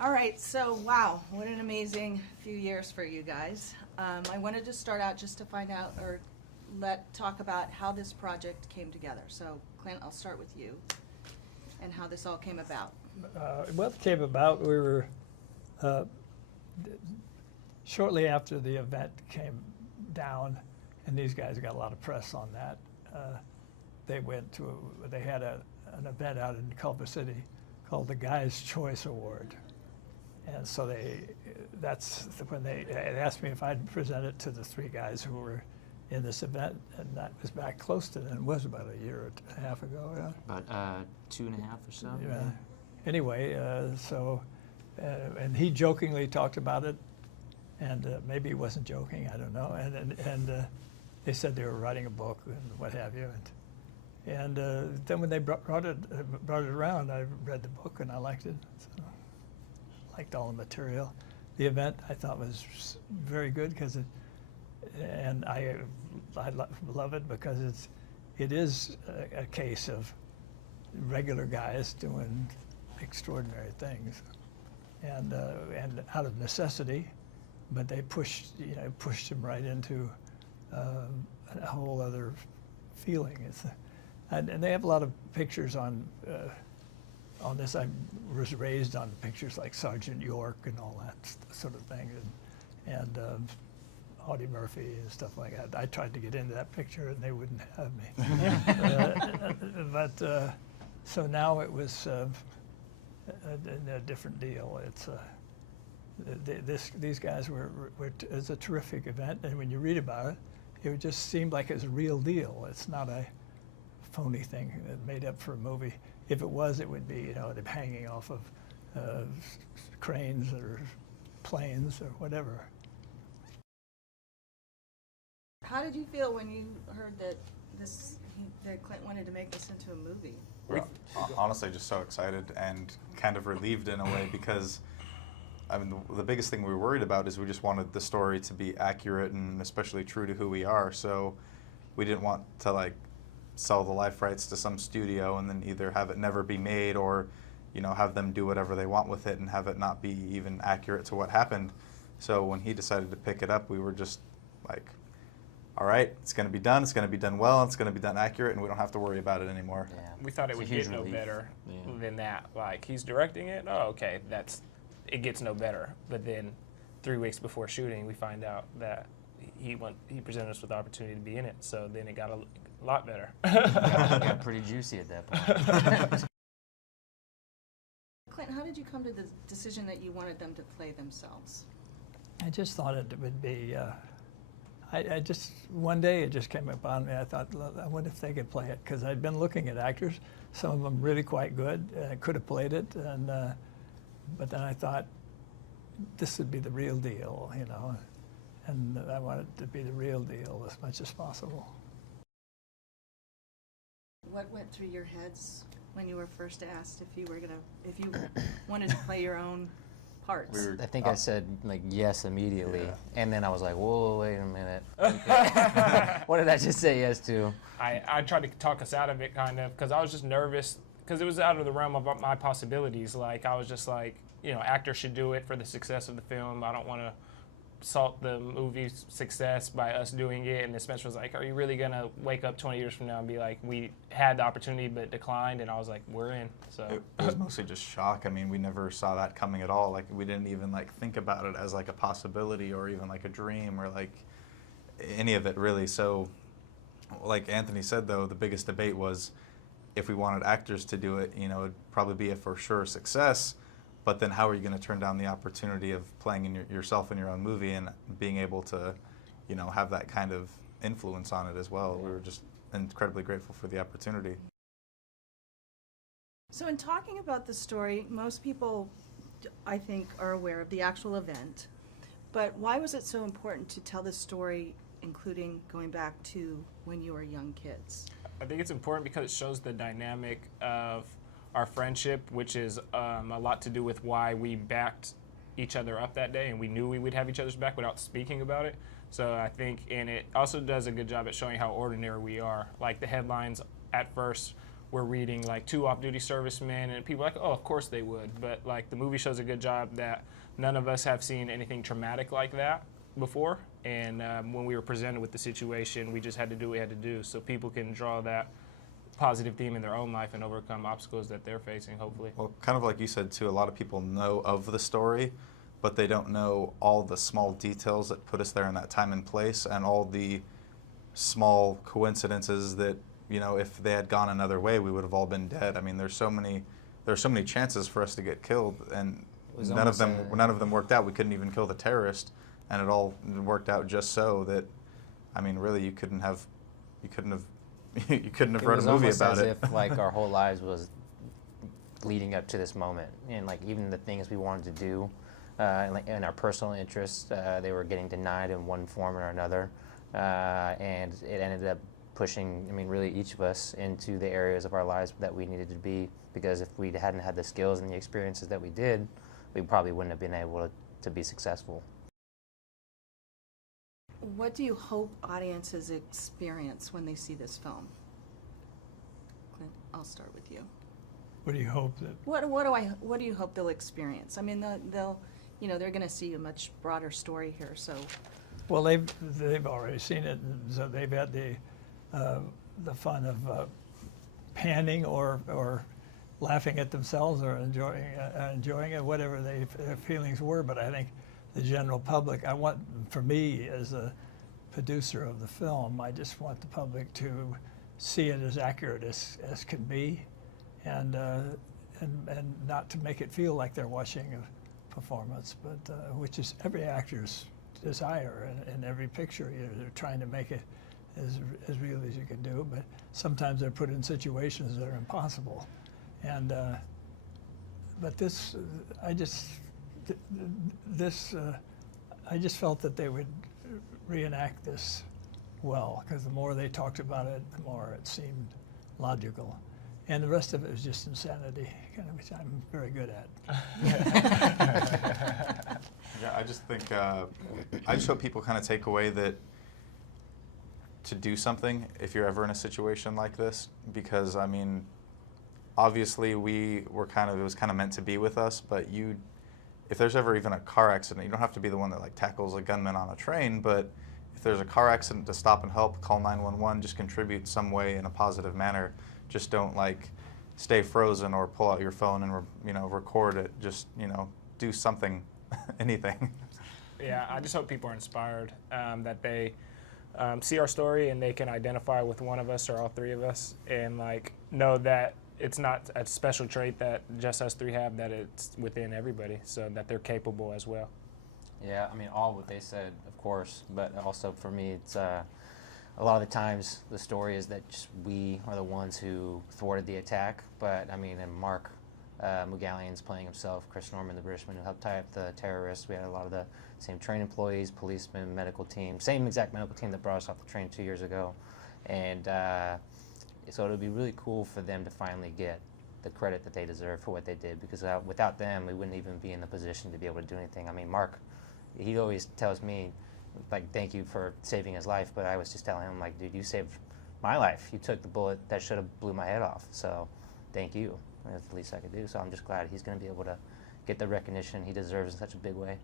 All right, so wow, what an amazing few years for you guys. I wanted to start out just to find out or talk about how this project came together. So Clint, I'll start with you and how this all came about. Well, it came about, we were, shortly after the event came down, and these guys got a lot of press on that, they had an event out in Culver City called the Guy's Choice Award. And so that's when they asked me if I'd present it to the three guys who were in this event, and that was back close to then. It was about a year and a half ago. Yeah. About 2.5 or so. Yeah. Anyway, and he jokingly talked about it, and maybe he wasn't joking, I don't know. And they said they were writing a book and what have you. And then when they brought it around, I read the book and I liked it. So, liked all the material. The event I thought was very good because I love it because it is a case of regular guys doing extraordinary things, and out of necessity, but they pushed them right into a whole other feeling. And they have a lot of pictures on this. I was raised on pictures like Sergeant York and all that sort of thing, and Audie Murphy and stuff like that. I tried to get into that picture and they wouldn't have me. So now it was a different deal. It's these guys it's a terrific event, and when you read about it, it just seemed like it's a real deal. It's not a phony thing made up for a movie. If it was, it would be them hanging off of cranes or planes or whatever. How did you feel when you heard that Clint wanted to make this into a movie? We're honestly just so excited and kind of relieved in a way, because I mean the biggest thing we were worried about is we just wanted the story to be accurate and especially true to who we are. So we didn't want to sell the life rights to some studio and then either have it never be made or have them do whatever they want with it and have it not be even accurate to what happened. So when he decided to pick it up, we were just like, all right, it's going to be done. It's going to be done well. It's going to be done accurate, and we don't have to worry about it anymore. Yeah. We thought it would get no better than that. Like, he's directing it. Oh, okay, it gets no better. But then 3 weeks before shooting, we find out that he presented us with the opportunity to be in it. So then it got a lot better. It got pretty juicy at that point. Clint, how did you come to the decision that you wanted them to play themselves? I just thought it would be. I just one day it just came upon me. I thought, I wonder if they could play it, because I'd been looking at actors, some of them really quite good, could have played it, and but then I thought this would be the real deal, and I wanted it to be the real deal as much as possible. What went through your heads when you were first asked if you wanted to play your own parts? I think I said yes immediately, and then I was like, whoa, wait a minute. What did I just say yes to? I tried to talk us out of it, kind of, because I was just nervous, because it was out of the realm of my possibilities. Like, I was just like, actors should do it for the success of the film. I don't want to salt the movie's success by us doing it. And then Spencer was like, are you really going to wake up 20 years from now and be like, we had the opportunity but declined? And I was like, we're in. So it was mostly just shock. I mean, we never saw that coming at all. Like, we didn't even think about it as a possibility or even a dream or any of it really. So like Anthony said, though, the biggest debate was if we wanted actors to do it, it'd probably be a for sure success. But then how are you going to turn down the opportunity of playing yourself in your own movie and being able to, have that kind of influence on it as well? We were just incredibly grateful for the opportunity. So in talking about the story, most people, I think, are aware of the actual event. But why was it so important to tell this story, including going back to when you were young kids? I think it's important because it shows the dynamic of our friendship, which is a lot to do with why we backed each other up that day, and we knew we would have each other's back without speaking about it. So I think, and it also does a good job at showing how ordinary we are. Like, the headlines at first we're reading like 2 off-duty servicemen, and people are like, oh, of course they would. But like the movie shows a good job that none of us have seen anything traumatic like that before. And when we were presented with the situation, we just had to do what we had to do, so people can draw that positive theme in their own life and overcome obstacles that they're facing, hopefully. Well, kind of like you said too, a lot of people know of the story, but they don't know all the small details that put us there in that time and place, and all the small coincidences that, you know, if they had gone another way, we would have all been dead. I mean, there's so many chances for us to get killed, and none of them worked out. We couldn't even kill the terrorist, and it all worked out just so that, I mean, really, you couldn't have wrote a movie about it. It was almost as if like our whole lives was leading up to this moment, and like even the things we wanted to do, and our personal interests, they were getting denied in one form or another, and it ended up pushing, I mean, really each of us into the areas of our lives that we needed to be, because if we hadn't had the skills and the experiences that we did, we probably wouldn't have been able to be successful. What do you hope audiences experience when they see this film? Clint, I'll start with you. What do you hope that? What do you hope they'll experience? I mean, they'll you know, they're going to see a much broader story here. So, Well, they've already seen it, and so they've had the fun of panning or laughing at themselves or enjoying it, whatever their feelings were. But I think the general public, for me as a producer of the film, I just want the public to see it as accurate as can be, and not to make it feel like they're watching a performance, but which is every actor's desire, and every picture, you know, they're trying to make it as real as you can do, but sometimes they're put in situations that are impossible, and but I just felt that they would reenact this well, because the more they talked about it, the more it seemed logical. And the rest of it was just insanity, which I'm very good at. Yeah, I just think, I just hope people kind of take away that to do something if you're ever in a situation like this, because, I mean, obviously it was kind of meant to be with us, but if there's ever even a car accident, you don't have to be the one that like tackles a gunman on a train, but if there's a car accident, to stop and help, call 911, just contribute some way in a positive manner. Just don't like stay frozen or pull out your phone and record it. Just do something, anything. Yeah, I just hope people are inspired, that they see our story and they can identify with one of us or all three of us, and like know that it's not a special trait that just us three have, that it's within everybody, so that they're capable as well. Yeah, I mean, all what they said, of course, but also for me, it's a lot of the times the story is that just we are the ones who thwarted the attack, but I mean, and Mark Mugallian's playing himself, Chris Norman, the Britishman who helped tie up the terrorists. We had a lot of the same train employees, policemen, medical team, same exact medical team that brought us off the train 2 years ago, and so it would be really cool for them to finally get the credit that they deserve for what they did, because without them, we wouldn't even be in the position to be able to do anything. I mean, Mark, he always tells me, like, thank you for saving his life, but I was just telling him, like, dude, you saved my life. You took the bullet that should have blew my head off, so thank you. That's the least I could do, so I'm just glad he's going to be able to get the recognition he deserves in such a big way.